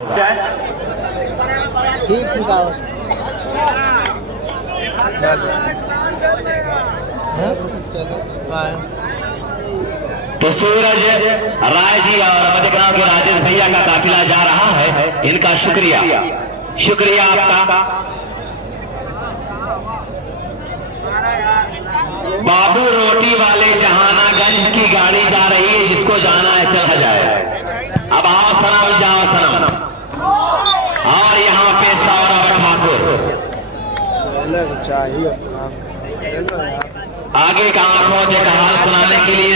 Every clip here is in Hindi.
ठीक तो सूरज राय जी और मध्यगांव के राजेश भैया का काफिला जा रहा है। इनका शुक्रिया शुक्रिया आपका। बाबू रोटी वाले जहानागंज की गाड़ी जा रही है, जिसको जाना है चला जाए। अब आओ सनम, जाओ सनम। और यहाँ पे सौरभ ठाकुर चाहिए आगे का आंखों के हाल सुनाने के लिए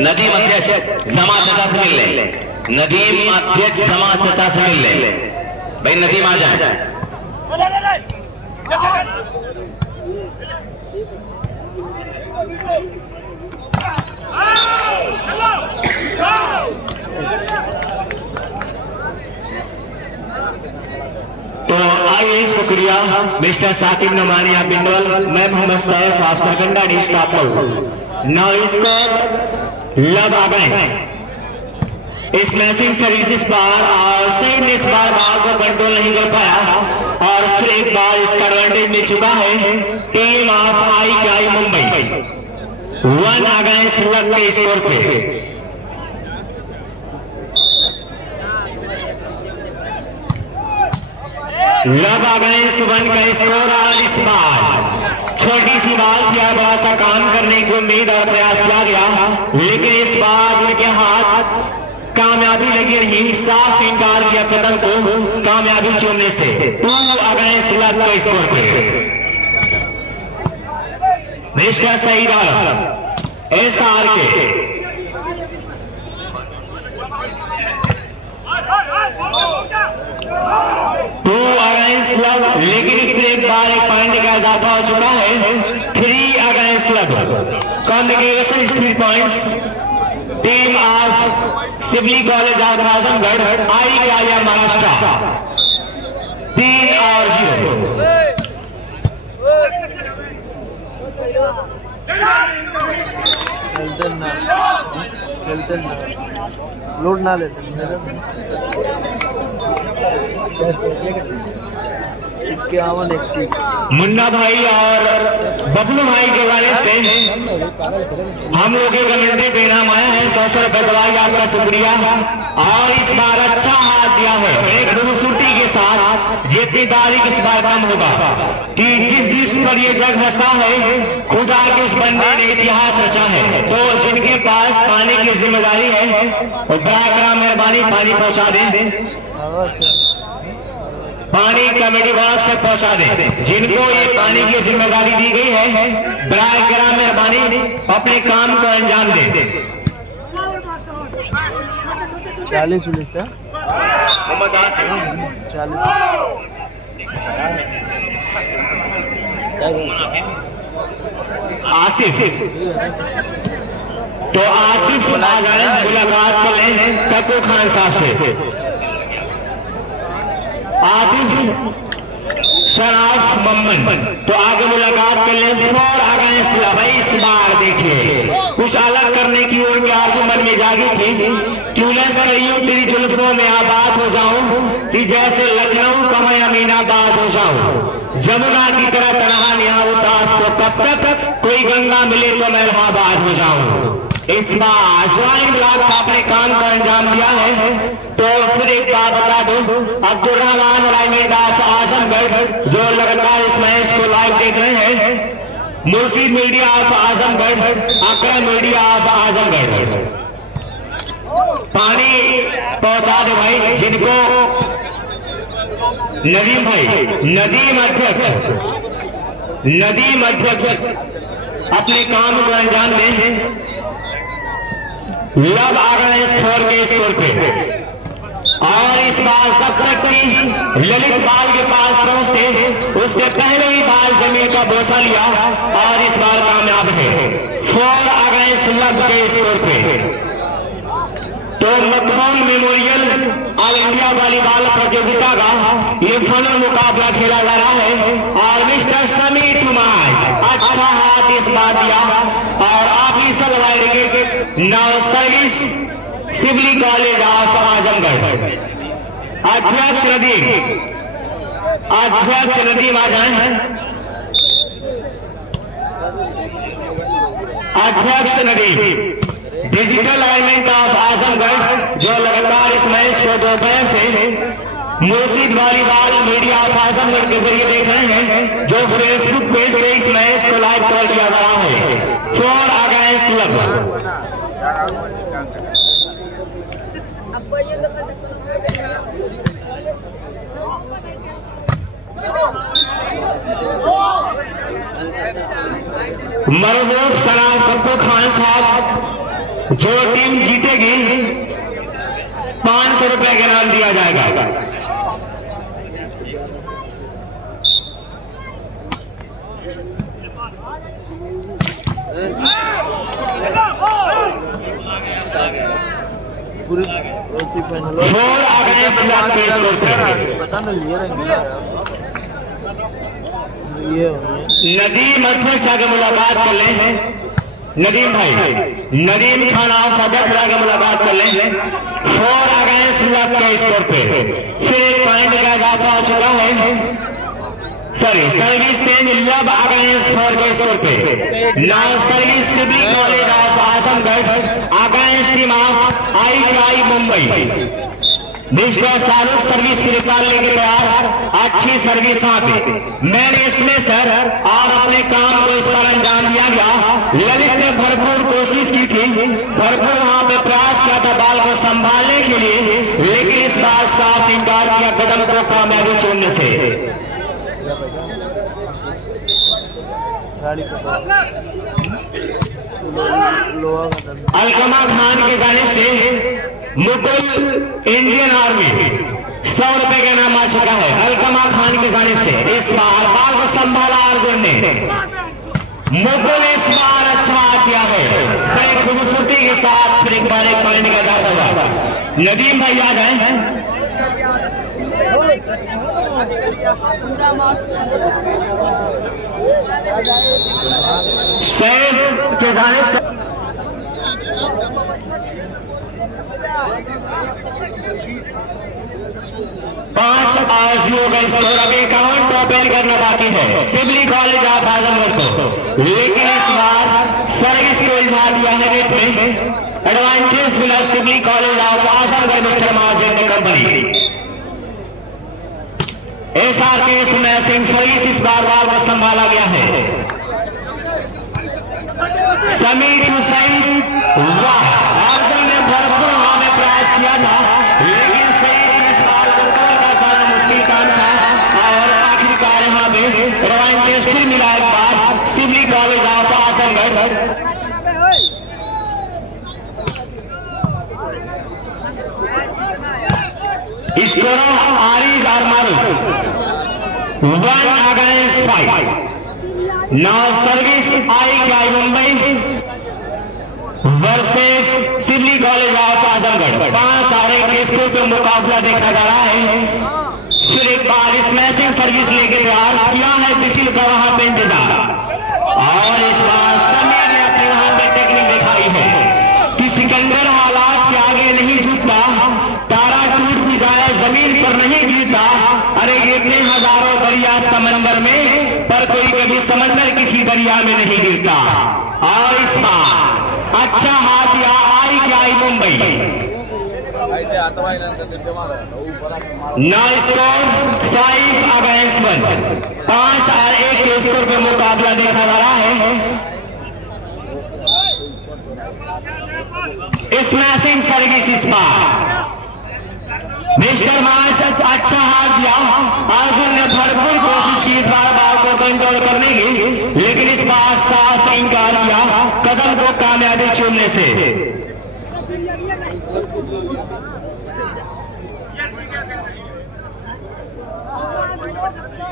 नदीम अध्यक्ष समा चाचा से मिल ले। नदीम अध्यक्ष समा चाचा से मिल ले। भाई नदीम आ जाए। तो आइए, शुक्रिया मिस्टर साकिब नमानिया बिंडल। मैं मोहम्मद सैफ आफ्टर गंडा डिश कापल। नाउ इसको लव अगेंस्ट स्मैशिंग सर्विसेज बार और सही ने इस बार बॉल को कंट्रोल नहीं कर पाया और फिर एक बार इसका एडवांटेज मिल चुका है team of I Mumbai 1 against love के स्कोर पे। लव अगेंस्ट 1 का स्कोर। और इस बार छोटी सी बात किया, बड़ा सा काम करने की उम्मीद और प्रयास किया गया, लेकिन इस बार उनके हाथ कामयाबी लगी रही। साफ इनकार किया कदम को कामयाबी चूमने से। 2 अगेंस्ट लव का स्कोर पे मिस्टर सईद आलम SR के लव, लेकिन फिर एक बार एक पॉइंट का इजाफा हो चुका है। 3 against love. Congregation 3 points. Team of Shibli college of Azamgarh आई महाराष्ट्र 3 और 0। खेलते ना लोड ना लेते मुन्ना भाई और बबलू भाई के वाले से हम लोग एक कमेटी पे इनाम आया है 100 रुपए दवाई। आपका शुक्रिया। और इस बार अच्छा हाथ दिया है एक खूबसूरती के साथ। जितनी तारीख इस बार कम होगा कि जिस पर ये जग हंसा है, खुदा के उस बंदे ने इतिहास रचा है। तो जिनके पास पानी की जिम्मेदारी है वो बड़ा मेहरबानी पानी पहुंचा दें। पानी कमेटी बॉक्स तक पहुंचा दें। जिनको ये पानी की जिम्मेदारी दी गई है, बराए कराम मेहरबानी अपने काम को अंजाम दें। 40 लिखता 40 आसिफ। तो आसिफ आ जाए, मुलाकात कर लें कक्कू खान साहब से। आतिफ शराफ मम्मन तो आगे मुलाकात कर ले। 4 अगेंस्ट लव। इस बार देखिए कुछ अलग करने की उनके आरज़ू मन में जागी थी। ट्यूलेंस कहियो तेरी जुल्फों में आबाद हो जाऊं कि जैसे लखनऊ का मैं अमीनाबाद हो जाऊं। जमुना की तरह तनहा निहा उदास को कब तक कोई गंगा मिले तो मैं इलाहाबाद हो जाऊं। इस बार ज्वाइन ब्लॉक का अपने काम का अंजाम दिया है। तो फिर एक बात बता दो, अब्दुल रहमान राइमेंड ऑफ आजमगढ़ जो लगातार इस मैच को लाइव देख रहे हैं, Murshid media of Azamgarh, Akram media of Azamgarh, पानी पहुंचा दो भाई जिनको। नदीम भाई, नदीम अध्यक्ष अपने काम को अंजाम दें। लव अगेंस्ट 4 के स्कोर पे। और इस बार जब तक की ललित बाल के पास पहुंचते उससे पहले ही बाल जमीन का बोसा लिया और इस बार कामयाब है 4 अगेंस्ट लव के स्कोर पे। तो मकबूल मेमोरियल ऑल इंडिया वॉलीबॉल प्रतियोगिता का ये फाइनल मुकाबला खेला जा रहा है और मिस्टर समी तुमाज अच्छा हाथ इस बार दिया और official wide now service Shibli college of Azamgarh. अध्यक्ष नदीम आ जाए। अध्यक्ष Nadeem digital element of Azamgarh जो लगातार इस मैच को दोपहर से मुर्शिद वॉलीबॉल मीडिया ऑफ आजमगढ़ के जरिए देख रहे हैं, जो फेसबुक पेज पे इस मैच को लाइव कर दिया गया है। 4 अगेंस्ट लव। महबूब सलाम पप्पू खान साहब, जो टीम जीतेगी 500 रुपए का इनाम दिया जाएगा। पूरी 4 अगेंस्ट लव के स्कोर पे पता नहीं लिए रहेंगे ये नदीम अध्यक्ष आगे मुलाकात कर लें। नदीम भाई, नदीम खान आप अध्यक्ष आगे मुलाकात कर लें। 4 अगेंस्ट लव के स्कोर पे फिर एक पॉइंट का इजाफा हो चुका है। Sorry, service change love against 4 के स्कोर पे। Now service civil college of Azamgarh against team of ITI Mumbai. Mister Shahrukh service निकालने के तैयार, अच्छी सर्विस वहां पे। मैंने इसमें सर और अपने काम को इस पर अंजाम दिया गया। ललित ने भरपूर कोशिश की थी, भरपूर वहां पे प्रयास किया था बाल को संभालने के लिए, लेकिन इस बार साफ इनकार किया कदम को कामयाबी छोड़ने से। अलकमा खान की जानिब से मुकुल इंडियन आर्मी 100 रुपए का इनाम आ चुका है। अलकमा खान की जानिब से इस बार बाल को संभाला अर्जुन ने। मुकुल इस बार अच्छा किया है, बड़ी खूबसूरती के साथ फिर एक बार एक पॉइंट का दावा होगा। नदीम भाई आ जाए। सैफ के जानिब से 5 आरसीओ का स्कोर अभी काउंट ओपन करना बाकी है सिवली कॉलेज ऑफ आजमगढ़ को, लेकिन इस बार सर्विस को उलझा दिया है रेट में। एडवांटेज मिला Shibli college of Azamgarh mister Mahajan company. SRK smashing service इस बार बाल को संभाला गया है। समीर हुसैन, वाह, अर्जुन ने भरपूर वहां में प्रयास किया था, लेकिन सही इस बार को करना मुश्किल काम था और आखिरकार यहाँ पे एडवांटेज फिर मिला एक बार Shibli college of Azamgarh. Score Ariz और Maroof 1 against 5। Now service ITI Mumbai versus Shibli college of Azamgarh. 5 और 1 के स्कोर पे मुकाबला देखा जा रहा है। फिर एक बार स्मैशिंग सर्विस लेके तैयार किया है बिसिल का वहां पे इंतजार, और इस बार समीर ने अपने वहां पे टेक्निक दिखाई है कि सिकंदर हालात के आगे नहीं झुकता, तारा टूट भी जाए जमीन पर नहीं गिरता। अरे गिरते हजारों दरिया समंदर में, पर कोई कभी समंदर किसी दरिया में नहीं गिरता। और इस बार अच्छा हाथ दिया ITI मुंबई। ना स्कोर 5 अगेंस्ट 1, 5 और 1 के स्कोर पे मुकाबला देखा जा रहा है। स्मैशिंग सर्विस इस बार मिस्टर मार्श अच्छा हाथ दिया। अर्जुन ने भरपूर कोशिश की इस बार बाल को कंट्रोल करने की, लेकिन इस बार साफ इनकार किया कदम को कामयाबी चुनने से।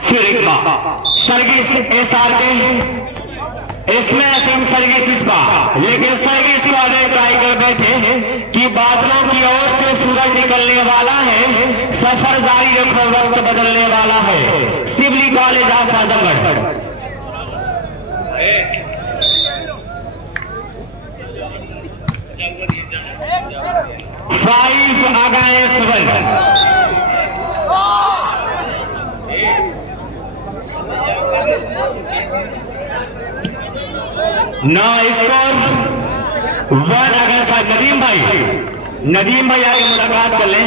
फिर एक बार सर्विस SRK स्मैशिंग सर्विस इस बार, लेकिन सर्विस वाले ट्राई कर बैठे कि बादलों की ओर से सूरज निकलने वाला है, सफर जारी रखो वक्त बदलने वाला है। Shibli college of Azamgarh 5 against 1. Now score 1 against 5. Nadeem भाई आगे मुलाकात कर लें।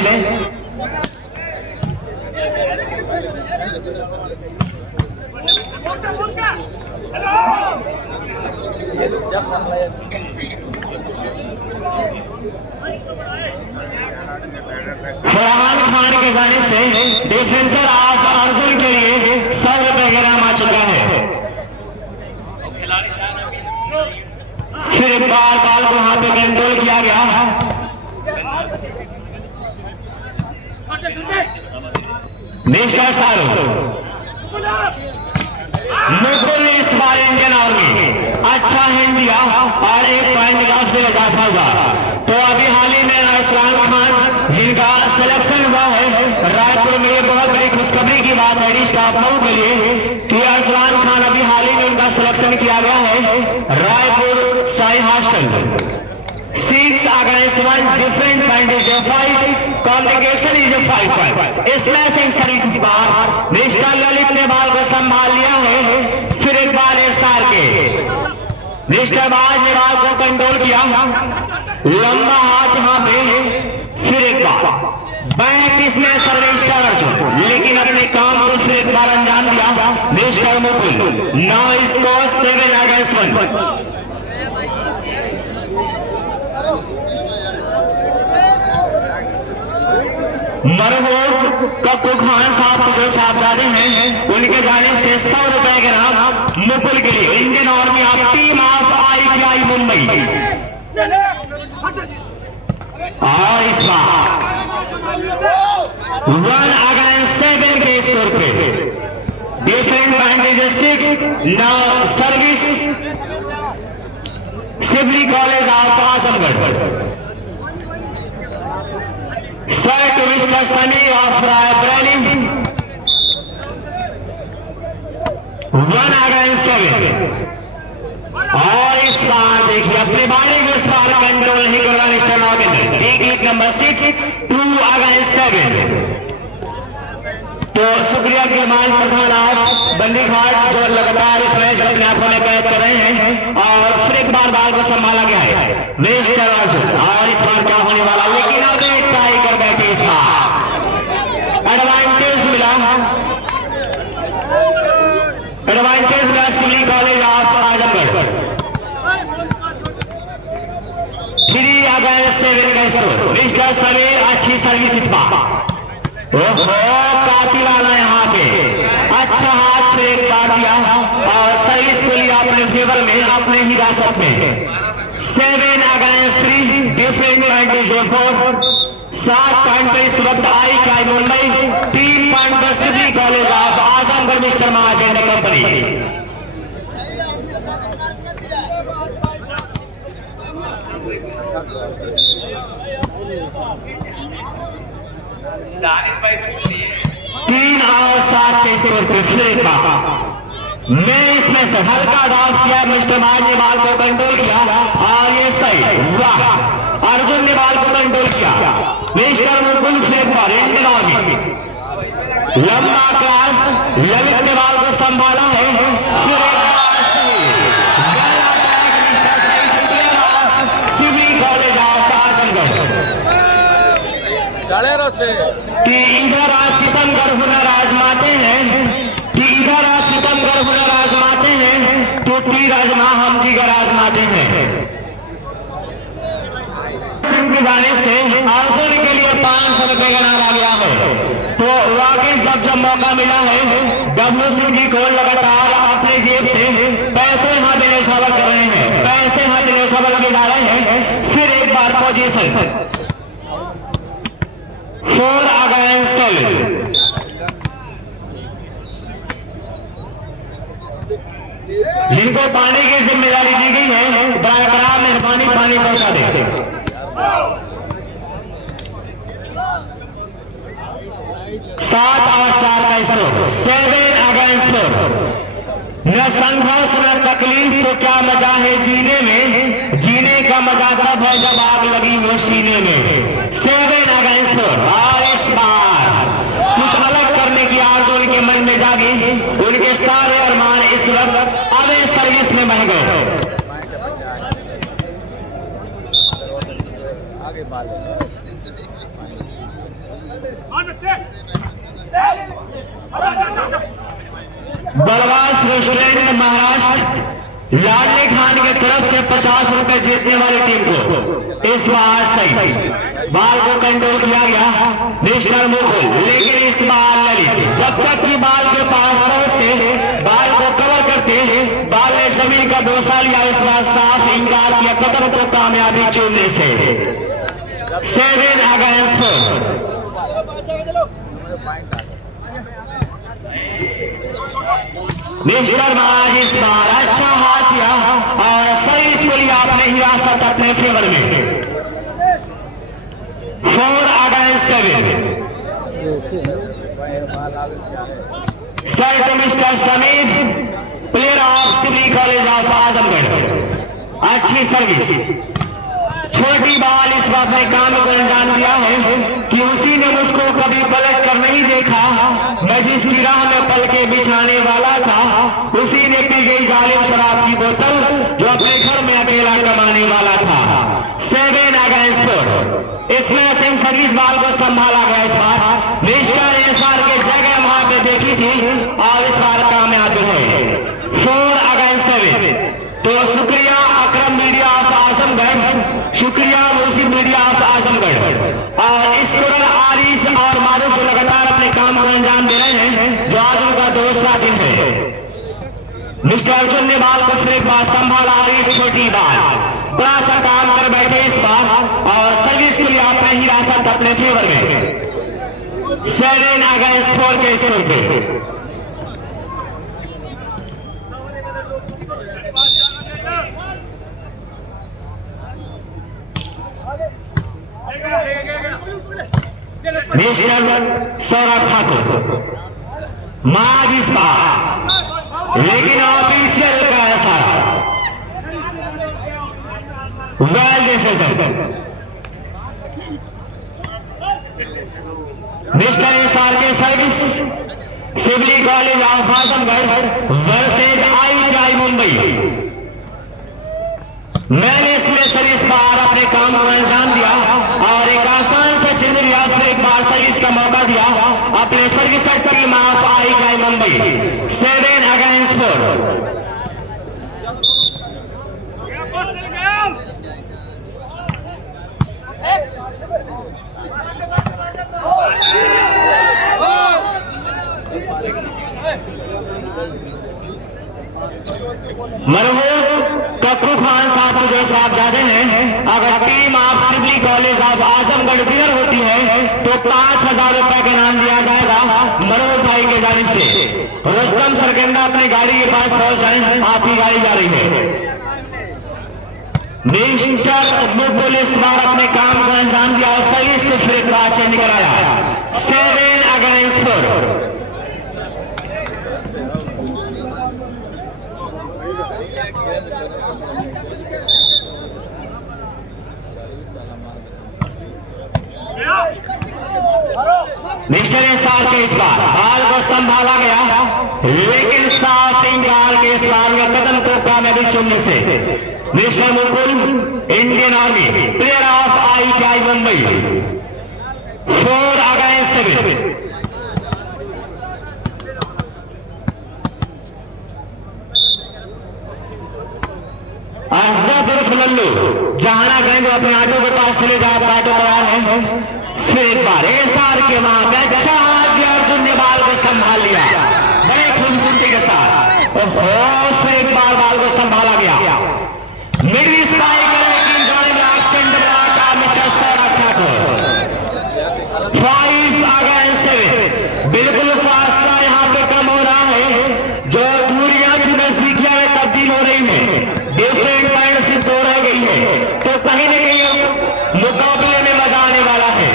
फरहान खान के गाने से डिफेंसर ऑफ अर्जुन के लिए 100 रुपए का इनाम आ चुका है। फिर एक बार बाल को वहां पे कंट्रोल किया गया। मिस्टर सारू मुकुल इस बार इंडियन आर्मी अच्छा हिंद दिया और एक पॉइंट का उसमें इजाफा हुआ। तो अभी हाल ही में अरसलान खान जिनका सिलेक्शन हुआ है, रायपुर में ये बहुत बड़ी खुशखबरी की बात है स्टाफ लोगों के लिए कि अरसलान खान अभी हाल ही में उनका सिलेक्शन किया गया है Raipur Sai hostel. 6 against 1 different point is a 5, complication is a 5 points. Smashing service bar mister Lalit ने बाल को संभाल लिया है। फिर एक बार एसआर के मिस्टर बाज ने बाल को कंट्रोल किया, लंबा हाथ यहां पे। फिर एक बार बैक इसमें सर्विस अर्जुन, लेकिन अपने काम को फिर एक बार अंजाम दिया mister Mukul. Now score 7 against 1। मरहूम कप्पू खान साहब जो साहबजादे हैं उनके जाने से 100 रुपए के नाम मुकुल के लिए Indian army of team of ITI Mumbai. और इस बार 1 against 7 के स्कोर पे defence point 6। Now service Shibli college of Azamgarh. Sir to mister Sunny of Raebareli. 1 against 7। और इस बार देखिए अपने बारे में इस बार कंट्रोल नहीं कर रहा मिस्टर नॉर्गन। Technique number 6 2 against 7। तो शुक्रिया गिलमान प्रधान आज बंदी घाट जो लगातार इस मैच को अपने आंखों में कैद कर रहे हैं। और फिर एक बार बाल को संभाला गया है मिस्टर अर्जुन। और इस बार क्या होने वाला, लेकिन अब एक ट्राई कर बैठे। इस बार एडवांटेज मिला civil college of Azamgarh. 3 against 7 का स्कोर। मिस्टर समीर अच्छी सर्विस इस बार। कातिलाना यहाँ पे अच्छा हाथ से एक बार दिया और सर्विस को लिया अपने फेवर में, अपने ही रासत में। 7 against 3 डिफरेंट पॉइंट 4। 7 पॉइंट पर इस वक्त ITI मुंबई, 3 पॉइंट पर city college of Azamgarh mister Mahajan company. तीन और 7 के स्कोर पे फिर एक बार मैं इसमें से हल्का डाउन किया। मिस्टर महाज ने बाल को कंट्रोल किया और ये सही। वाह, अर्जुन ने बाल को कंट्रोल किया। मिस्टर मुकुल फिर एक बार इंडियन आर्मी लंबा क्लास ललित ने बाल को संभाला है। फिर एक बार सिविल कॉलेज ऑफ आजमगढ़ कि इधर सितमगढ़ हुनर आजमाते हैं, कि इधर सितमगढ़ हुनर आजमाते हैं, तो तीर आजमा हम जिगर आजमाते हैं। गाने से अर्जुन के लिए 500 रुपए का नाम आ गया है। तो वाकई जब मौका मिला है डब्ल्यू सिंह जी को लगातार अपने जेब से पैसे हाथ देने सवाल कर रहे हैं, पैसे हाथ देने सवाल के जा रहे हैं। फिर एक बार पोजीशन 4 against 7। जिनको पानी की जिम्मेदारी दी गई है बराबर मेहरबानी पानी पहुंचा दें। 7 और 4 का स्कोर 7 against 4। न संघर्ष न तकलीफ तो क्या मजा है जीने में, जीने का मजा तब है जब आग लगी हो सीने में। 7 अगेंस्ट 4। और इस बार कुछ अलग करने की आरज़ू उनके मन में जागी। उनके सारे अरमान इस वक्त अवे सर्विस में बह गए। बलवास रेस्टोरेंट महाराष्ट्र लाडली खान की तरफ से 50 रुपए जीतने वाली टीम को इस बार सही बाल को कंट्रोल किया गया मिस्टर मुकुल, लेकिन इस बार ललित जब तक कि बाल के पास पहुंचते, बाल को कवर करते, बाल ने जमीन का बोसा लिया। इस बार साफ इनकार किया कदम को कामयाबी चूमने से। 7 अगेंस्ट 4। मिस्टर महाराज इस बार अच्छा हाथ दिया और सही इसके लिए आपने हिरासत अपने फेवर में। 4 अगेंस्ट 7। सर तो mister Sameer, player of civil college of Azamgarh, अच्छी सर्विस। छोटी बाल इस बात ने काम को अंजाम दिया है कि उसी ने मुझको कभी पलट कर नहीं देखा। मैं जिसकी राह में पल के बिछाने वाला था, उसी ने पी गई जालिम शराब की बोतल जो अपने घर में अकेला कमाने वाला था। 7 अगेंस्ट 4। इसमें सिंह सर्विस बाल को संभाला गया। इस बार मिस्टर एसआर के जगह वहां पे देखी थी और इस बार कामयाब है। 4 अगेंस्ट 7। तो शुक्रिया अकरम मीडिया ऑफ आजमगढ़, शुक्रिया मुर्शिद मीडिया ऑफ आजमगढ़ और स्कूल आरिश और मारूफ जो लगातार अपने काम को अंजाम दे रहे हैं, जो आज उनका दूसरा दिन है। मिस्टर अर्जुन ने बाल को फिर एक बार संभाला। आरिश छोटी बाल बड़ा सा काम कर बैठे इस बार और सर्विस के लिए आपने हिरासत अपने फेवर में। 7 अगेंस्ट 4 के स्कोर पे। मिस्टर सौरभ ठाकुर माज इस बार, लेकिन ऑफिशियल का है सारा वेल डिसीजन। मिस्टर एसआर के service civil college of Azamgarh versus ITI Mumbai. मैंने इसमें सर इस बार अपने काम को अंजाम दिया और एक आसान से चिन्ह लिया, फिर एक बार सर्विस का मौका दिया अपने service team of ITI Mumbai. 7 against 4। मरहूम कक्कू खान साहब को जो साहबजादे हैं, अगर team of civil college of Azamgarh winner होती है तो 5000 रुपए का इनाम दिया जाएगा मरहूम भाई के जानिब से। रुस्तम सरगंडा अपनी गाड़ी के पास पहुंच जाए, आपकी गाड़ी जा रही है। मिस्टर मुकुल इस बार अपने काम को अंजाम दिया और सही इसको फिर एक बार से निकल आया। 7 अगेंस्ट 4। मिस्टर एसआर के इस बार बाल को संभाला गया, लेकिन साफ इंकार के इस बार में कदम को कामयाबी चुनने से mister Mukul Indian army player of ITI Mumbai 4 against 7। Lallu Jahanaganj अपने ऑटो के पास चले जाओ, ऑटो तैयार है। फिर एक बार एसआर के वहां पे अच्छा हाथ दिया, अर्जुन ने बाल को संभाल लिया बड़े खूबसूरती के साथ। और फिर एक बार बाल को संभाला गया। मिडिल स्पाइक लेकिन जाने में एक्सीडेंट बना मिस्टर सौरभ ठाकुर। 5 अगेंस्ट 7। बिल्कुल फासला यहाँ पे कम हो रहा है, जो दूरियां की नजदीकियां में तब्दील हो रही है, डिफरेंट पॉइंट से दो रह गई है, तो कहीं ना कहीं मुकाबले में मजा आने वाला है।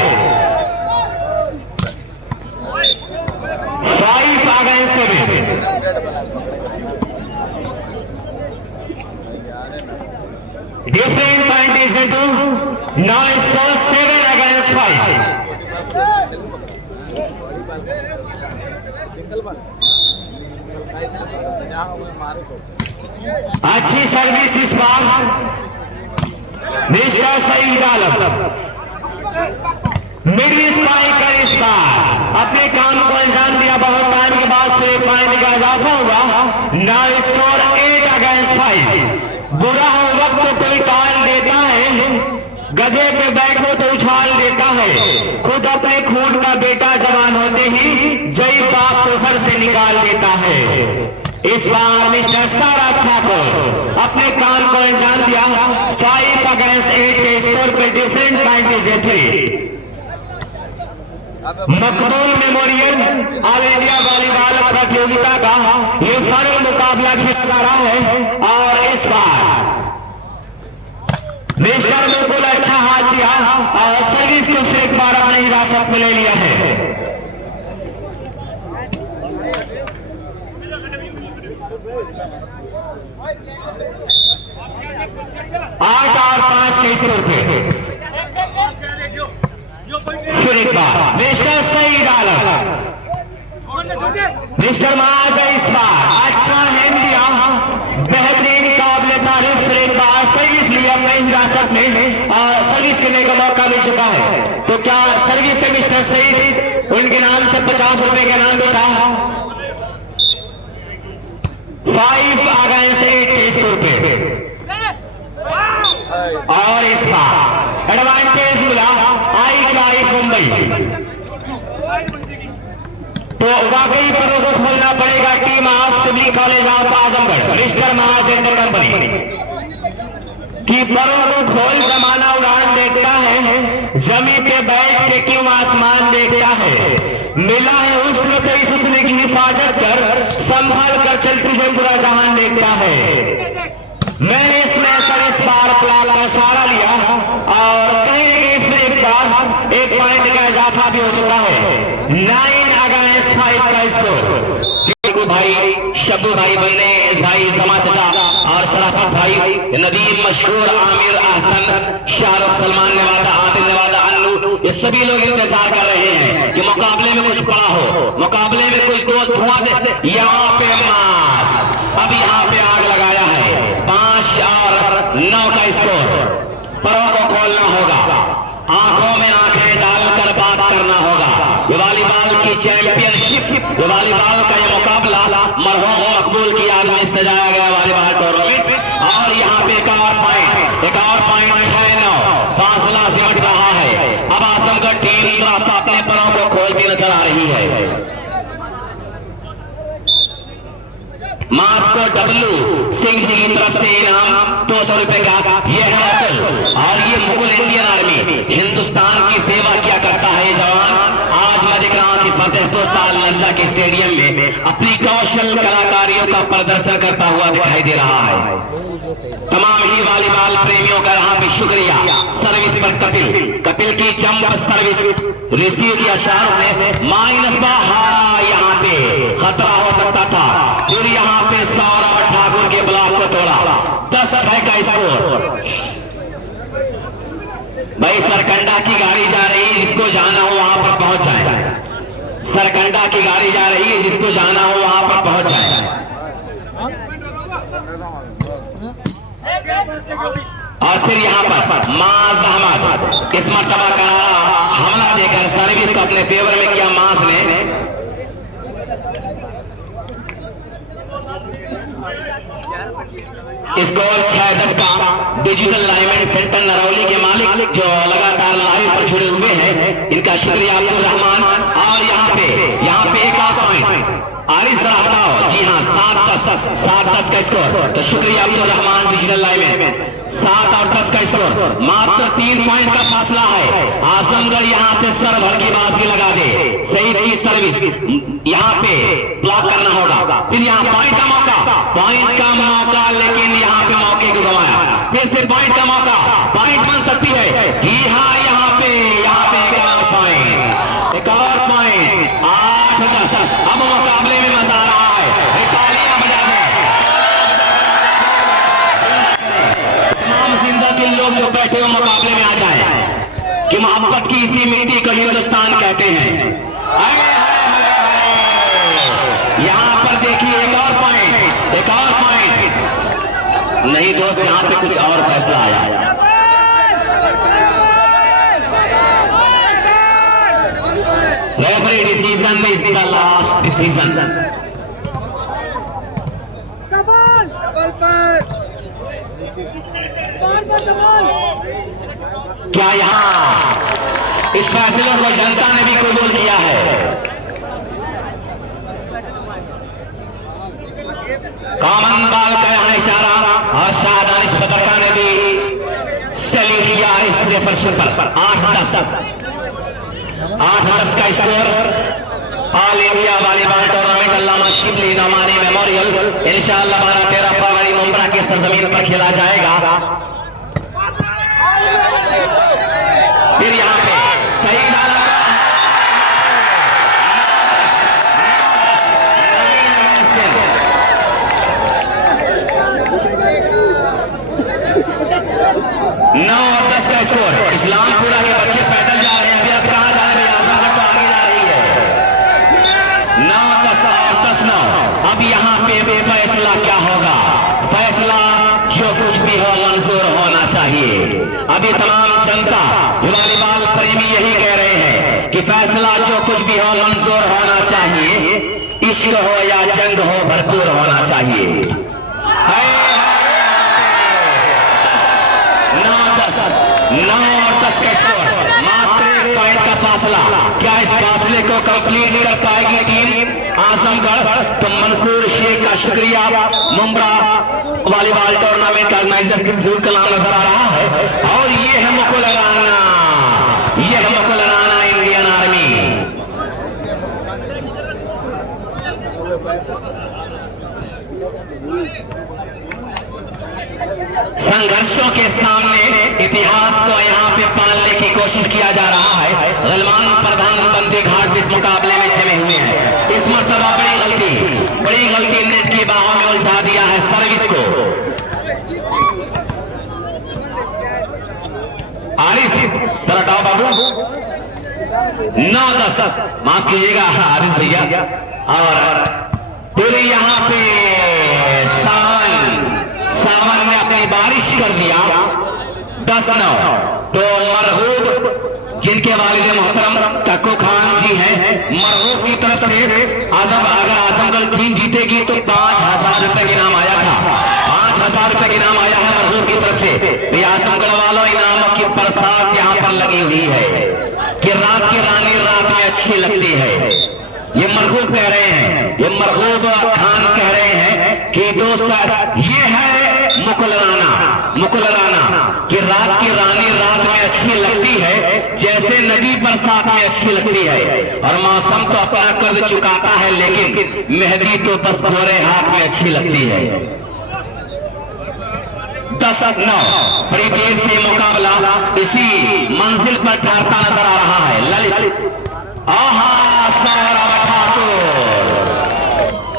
5 अगेंस्ट 7। Now score 7 against 5. अच्छी सर्विस इस बार मिस्टर सईद आलम। मिडिल स्पाइकर इस बार अपने काम को अंजाम दिया। बहुत टाइम के बाद फिर एक पॉइंट का इजाफा हुआ। Now score 8 against 5। बुरा हो वक्त तो कोई टाल देता है, गधे पे बैठो तो उछाल देता है। खुद अपने खून का बेटा जवान होते ही जय बाप को घर से निकाल देता है। इस बार मिस्टर सारा ठाकुर अपने काम को अंजाम दिया। 5 against 8 के स्कोर पे different point is 3। Maqbool memorial all India volleyball प्रतियोगिता का ये फाइनल मुकाबला खेला जा रहा है और इस बार मिस्टर बिल्कुल अच्छा हाथ दिया और सर्विस को फिर एक बार अपने हिरासत में ले लिया है। 8 और 5 के स्कोर पे फिर एक बार मिस्टर सईद आलम, मिस्टर महाजा इस बार अच्छा हैंड दिया, बेहतरीन काबिल तारीफ। फिर एक बार सर्विस लिया अपने हिरासत में और सर्विस करने का मौका मिल चुका है। तो क्या सर्विस से मिस्टर सईद उनके नाम से 50 रुपए का नाम भी था। 5 against 8 के स्कोर पे और इस बार एडवांटेज मिला आई मुंबई। तो वाकई परों को खोलना पड़ेगा team of civil college of Azamgarh mister महासेंटर कंपनी की परों को खोल। जमाना उड़ान देखता है, जमीन पे बैठ के क्यों आसमान देखता है। मिला है हुस्न तो इस हुस्न की हिफाजत कर, संभाल कर चल तुझे पूरा जहान देखता है। मैंने इसमें सर इस बार प्लान का सहारा लिया और कहीं न कहीं फिर एक बार एक पॉइंट का इजाफा भी हो चुका है। 9 against 5 का स्कोर। भाई शब्बू भाई बनने भाई जमा चचा और शराफत भाई नदीम मशहूर आमिर आसन शाहरुख सलमान नेवादा आदिल नेवादा अन्नू ये सभी लोग इंतजार कर रहे हैं कि मुकाबले में कुछ पड़ा हो, मुकाबले में कुछ दो धुआं दे। यहाँ पे मास अब यहाँ पे आग लगाया है। 5 और 9 का स्कोर। परों को खोलना होगा, आंखों में आंखें डालकर बात करना होगा। ये वॉलीबॉल की चैंपियनशिप, ये वॉलीबॉल का ये मुकाबला मरहूम मकबूल की याद में सजाया गया वॉलीबॉल टूर्नामेंट। और यहाँ पे एक और पॉइंट 6-9 फासला सिमट रहा है। अब आजमगढ़ टीम थोड़ा सा अपने परों को खोलती नजर आ रही है। माफ को डब्लू सिंह जी की तरफ से इनाम 200 रुपए का। यह है मुकुल और ये मुकुल इंडियन आर्मी हिंदुस्तान की सेवा किया करता है ये जवान। आज मैं दिख रहा हूं कि फतेहपुर ताल लंजा के स्टेडियम में अपनी कौशल कलाकारियों का प्रदर्शन करता हुआ दिखाई दे रहा है। तमाम ही वॉलीबॉल प्रेमियों का यहाँ पे शुक्रिया। सर्विस पर कपिल की जंप सर्विस रिसीव किया शाहरुख ने। -12 यहाँ पे खतरा हो सकता था। फिर यहाँ पे सौरभ ठाकुर के ब्लॉक को तोड़ा। 10-6 का स्कोर। भाई सरकंडा की गाड़ी जा रही है, जिसको जाना हो वहां पर पहुंच जाए। सरकंडा की गाड़ी जा रही है, जिसको जाना हो वहां पर पहुंच जाए। और फिर यहाँ पर माज अहमद इस मरतबा करारा हमला देकर सर्विस को अपने फेवर में किया। माज ने स्कोर 6-10 का। डिजिटल लाइवमेंट सेंटर नरौली के मालिक जो लगातार लाइव पर जुड़े हुए हैं, इनका शुक्रिया अब्दुल रहमान। और यहाँ पे एक और पॉइंट आरिस जरा हटाओ। जी हाँ 7-10 का स्कोर। तो शुक्रिया अब्दुल रहमान डिजिटल लाइवमेंट। 7 और 10 का स्कोर। मात्र 3 पॉइंट का फासला है। आजमगढ़ यहाँ से सर भर की बाजी लगा दे। सही की सर्विस यहाँ पे ब्लॉक करना होगा। फिर यहाँ पॉइंट का मौका, लेकिन यहाँ पे मौके को गंवाया। फिर से पॉइंट का मौका, पॉइंट बन सकती है। जी हाँ यहाँ पे एक और पॉइंट 8-10। अब मुकाबले में मजा आ रहा है। तालियां बजा दें। तमाम जिंदा दिल लोग जो बैठे हो मुकाबले में आ जाए। मोहब्बत की इसी मिट्टी को हिंदुस्तान कहते हैं। यहाँ पर देखिए एक और पॉइंट, एक और पॉइंट। नहीं दोस्त, यहाँ पे कुछ और फैसला आया। Referee decision is the last decision. क्या यहाँ इस फैसले को जनता ने भी कबूल किया है? कॉमन बॉल का यहाँ इशारा और शाहदानिश बदरका ने भी सैल्यूट किया इस रेफरी पर। 8-10 का स्कोर। All India volleyball tournament Allama Shibli Nomani memorial इंशाअल्लाह 12-13 फरवरी मुंब्रा की सरजमीन पर खेला जाएगा। फिर यहाँ पे सही डाला नौ और 10 का स्कोर। इस्लामपुरा के बच्चे पैदल जा रहे हैं। अभी आप कहाँ जा रहे हैं? आजमगढ़ तो आगे जा रही है। 9-10 और 10-9। अब यहाँ पे फैसला क्या होगा? फैसला जो कुछ भी हो मंजूर होना चाहिए। अभी तमाम जनता वॉलीबॉल प्रेमी यही कह रहे हैं कि फैसला जो कुछ भी हो मंजूर होना चाहिए। इश्क हो या जंग हो भरपूर होना चाहिए। 9 और 10 का स्कोर। मात्र 1 पॉइंट का फासला। क्या इस फासले को कंप्लीट कर पाएगी टीम आजमगढ़? तो मंसूर शेख का शुक्रिया। मुंब्रा वॉलीबॉल टूर्नामेंट ऑर्गेनाइजर्स के बुजुर्ग का नाम नजर आ रहा है। और ये है मुकुल राना, ये है मुकुल राना इंडियन आर्मी। संघर्षों के सामने इतिहास को यहाँ पे पालने की कोशिश किया जा रहा है। गलमान प्रधान बंदे घाट इस मुकाबले में जमे हुए हैं। इस मरतबा बड़ी गलती नेट की बाहों में उलझा दिया है सर्विस को। आरिफ सर हटाओ बाबू। 9-10 माफ कीजिएगा आरिफ भैया। और फिर यहाँ पे सावन ने अपनी बारिश कर दिया। 10-9। तो मरहूब जिनके वालिद मोहतरम टक्कू खान जी हैं, मरहूब की तरफ से अगर आजमगढ़ टीम जीतेगी तो 5,000 रुपए के इनाम आया था। 5,000 रुपए के इनाम आया है मरहूब की तरफ से। तो आजमगढ़ वालों इनामों की बरसात यहाँ पर लगी हुई है कि रात की रानी रात में अच्छी लगती है। ये मरहूब कह रहे हैं, ये मरहूब खान कह रहे हैं कि दोस्त ये है मुकुल राना कि रात की रानी रात में अच्छी लगती है जैसे नदी बरसात में अच्छी लगती है। और मौसम तो अपना कर्ज चुकाता है लेकिन मेहंदी तो बस गोरे हाथ में अच्छी लगती है। 10-9 बड़ी देर से मुकाबला इसी मंजिल पर ठहरता नजर आ रहा है। ललित सौरभ ठाकुर,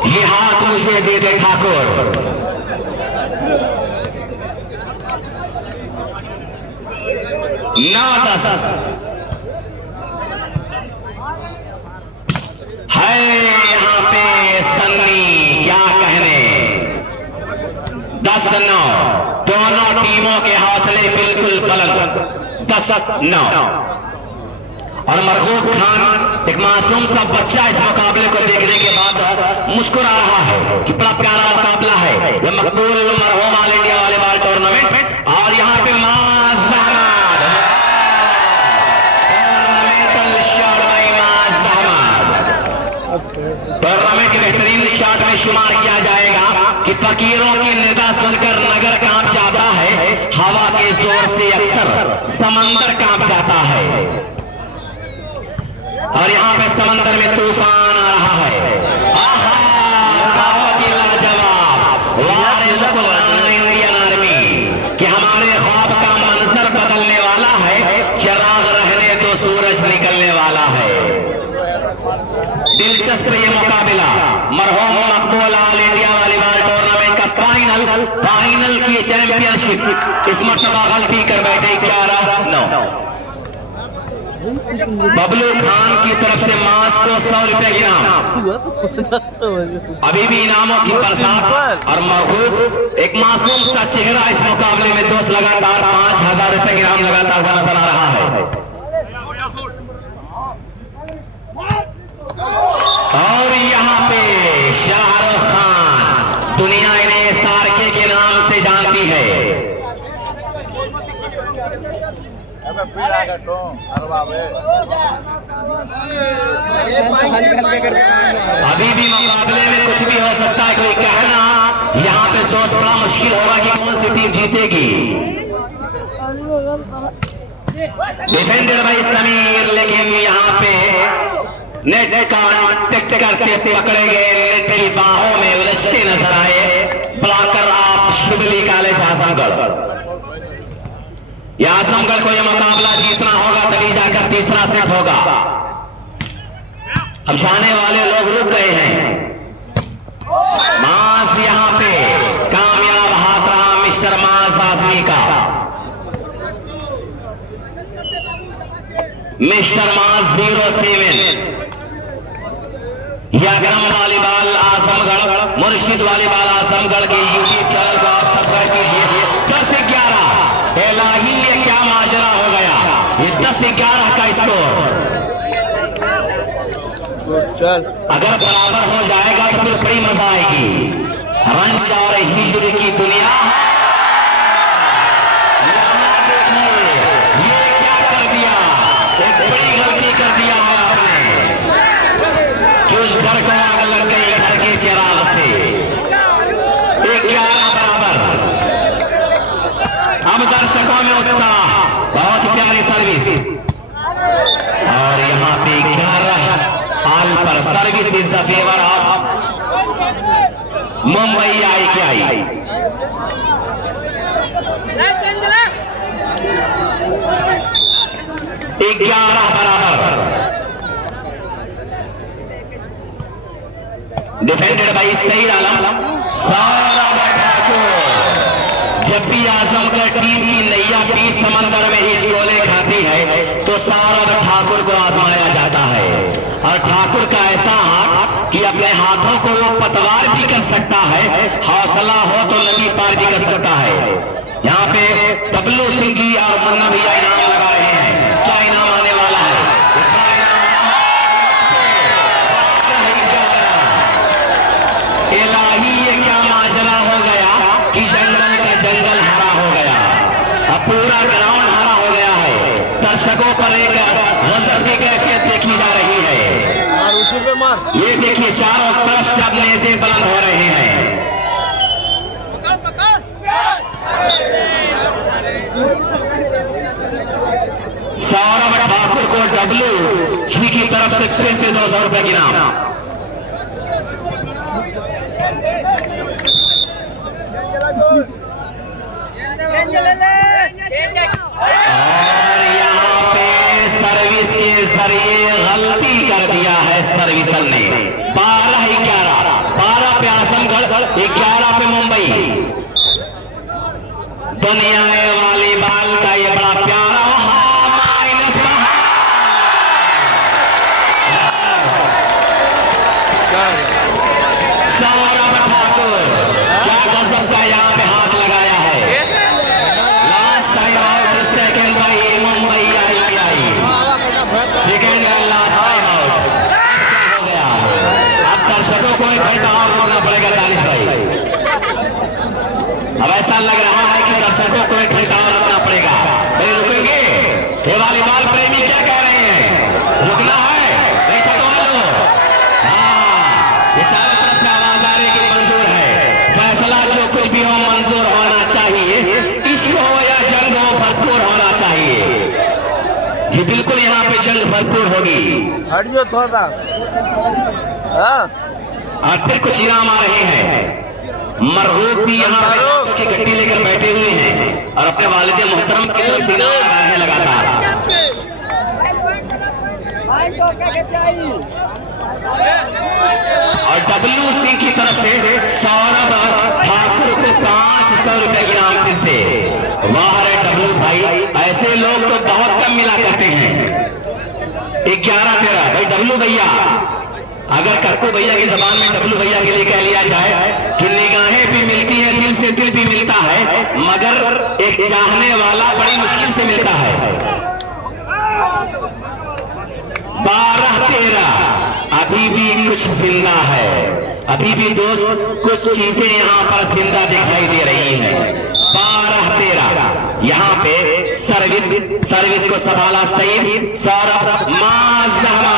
ये हाथ मुझे दे दे ठाकुर। 9-10 है यहाँ पे सन्नी, क्या कहने। 10-9 दोनों टीमों के हौसले बिल्कुल बुलंद। 10-9 और मरहूब खान एक मासूम सा बच्चा इस मुकाबले को देखने के बाद मुस्कुरा रहा है कि बड़ा प्यारा मुकाबला है। यह मकबूल मरहूम ऑल इंडिया वॉलीबॉल टूर्नामेंट। और यहाँ पे टूर्नामेंट के बेहतरीन शॉट में शुमार किया जाएगा कि फकीरों की निदा सुनकर नगर कांप जाता है। हवा के जोर से अक्सर समंदर कांप जाता है। और यहाँ पे समंदर में तूफान आ रहा है। बहुत ही लाजवाब वारे मुकुल राना इंडियन आर्मी कि हमारे ख्वाब का मंजर बदलने वाला है। चिराग रहने तो सूरज निकलने वाला है। दिलचस्प ये मुकाबला मरहूम मकबूल ऑल इंडिया वॉलीबॉल टूर्नामेंट का फाइनल की चैंपियनशिप इस मरतबा गलती कर बैठे 11-9। बबलू खान की तरफ से मांस को 100 रुपए इनाम। अभी भी इनामों की बरसात और महबूब एक मासूम सा चेहरा इस मुकाबले में दोस्त लगातार 5000 रुपए इनाम लगाता हुआ नजर आ रहा है। और यहाँ पे शाहरुख खान, दुनिया इन्हें सारके के नाम से जानती है। अभी भी मुकाबले में कुछ भी हो सकता है, कोई कहना यहाँ पे दोस्त बड़ा मुश्किल होगा कि कौन सी टीम जीतेगी। डिफेंडेड बाय समीर, लेकिन यहाँ पे नेट कांटेक्ट करते पकड़े गए, नेट की बाहों में उलझते नजर आए ब्लॉकर आप शुभली कॉलेज आजमगढ़। यह आजमगढ़ को यह मुकाबला जीतना होगा तभी जाकर तीसरा सेट होगा। अब जाने वाले लोग रुक गए हैं। मास यहाँ पे कामयाब हाथ रहा मिस्टर मास आजमी का। मिस्टर मास 07 याग्रम वॉलीबॉल आजमगढ़, मुर्शिद वॉलीबॉल आजमगढ़ के यूट्यूब चैनल को आप सब्सक्राइब कीजिए। 10-11 इलाही, ये क्या माजरा हो गया, ये 10-11 का स्कोर। चल अगर बराबर हो जाएगा तो फिर बड़ी मजा आएगी। रन जा रही हिजरी की दुनिया। ये क्या कर दिया, एक बड़ी गलती कर दिया है आपने कि उस घर को आग लग गई घर के चिराग से। 11 बराबर। अब दर्शकों में उत्साह, बहुत प्यारी सर्विस। और यहाँ पे 11 हाल पर service is the favour of Mumbai आई के आई। 11 बराबर। Defended by Saeed Alam. सौरभ ठाकुर, जब भी आजमगढ़ टीम की नैया बीच समंदर में ही शोले खाती है तो सौरभ ठाकुर को आजमाया जाता है। और ठाकुर का ऐसा हाथ कि अपने हाथों को वो पतवार भी कर सकता है, हौसला हो तो नदी पार भी कर सकता है। यहाँ पे डब्लू सिंह जी और मुन्ना भैया इनाम लगा रहे हैं। क्या इनाम आने वाला है? इलाही, ये क्या माजरा हो गया कि जंगल का जंगल हरा हो गया। अब पूरा ग्राउंड हरा हो गया है। दर्शकों पर एक नजर भी कैफियत देखी जा रही है। उसी पे मार। ये देखिए चारों तरफ से अब नेज़े बुलंद हो रहे हैं। सौरभ ठाकुर को डब्लू जी की तरफ से फिर से 200 रुपए की इनाम। और यहाँ पे सर्विस के जरिए गलती कर दिया है सर्विसर ने। 12 पे आजमगढ़, 11 पे मुंबई। दुनिया में वॉलीबॉल का ये बड़ा प्यारा माइनस सौरभ ठाकुर, क्या गजब का यहाँ पे हाथ लगाया है। Last time out, second by Mumbai I. Second and last time out. हो गया, अब दर्शकों को एक घंटा और रुकना पड़ेगा दानिश भाई। अब ऐसा लग रहा है कि दर्शकों को एक घंटा और रुकना पड़ेगा। नहीं रुकेंगे? ये वॉलीबॉल प्रेमी क्या कह रहे हैं? रुकना है? नहीं छटवा लो। हाँ, ये चारों तरफ से आवाज आ रही है कि मंजूर है। फैसला जो कुछ भी हो मंजूर होना चाहिए। इश्क हो या जंग हो, भरपूर होना चाहिए। जी बिल्कुल, यहाँ पे जंग भरपूर होगी। हट जो थोड़ा। हाँ, और फिर कुछ इनाम आ रहे हैं। मरहूब भी यहाँ पे की गट्टी लेकर बैठे हुए हैं और अपने वालिद मोहतरम की तरफ से इनाम आ रहे हैं लगातार। और डब्लू सिंह की तरफ से सौरभ ठाकुर को 500 रुपए की इनाम फिर से। वाह रे डब्लू भाई, ऐसे लोग तो बहुत कम मिला करते हैं। 11-13। भाई डब्लू भैया, अगर कक्कू भैया की जबान में डब्लू भैया के लिए कह लिया जाए कि निगाहें भी मिलती हैं, दिल से दिल भी मिलता है, मगर एक चाहने वाला बड़ी मुश्किल से मिलता है। 12-13। अभी भी कुछ जिंदा है, अभी भी दोस्त कुछ चीजें यहाँ पर जिंदा दिखाई दे रही हैं। 12-13। यहाँ पे सर्विस को संभाला सईद, सौरभ, माजहमा।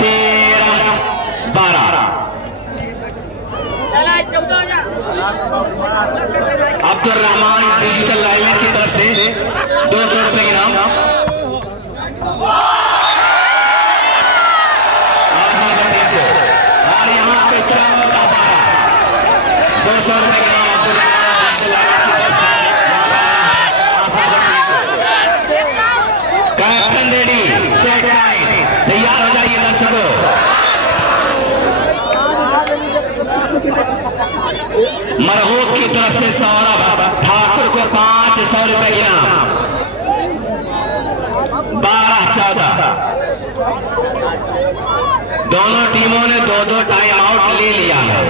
13-12। अब्दुल रहमान डिजिटल लाइव की तरफ से 200 रुपए के नाम। और यहाँ पे 14-12। 200 रुपए के नाम Abdul Rahman captain ready, set line, तैयार हो जाइए दर्शकों। मरहूब की तरफ से सौरभ ठाकुर को 500 रुपए इनाम। 12-14। दोनों टीमों ने 2-2 टाइम आउट ले लिया है।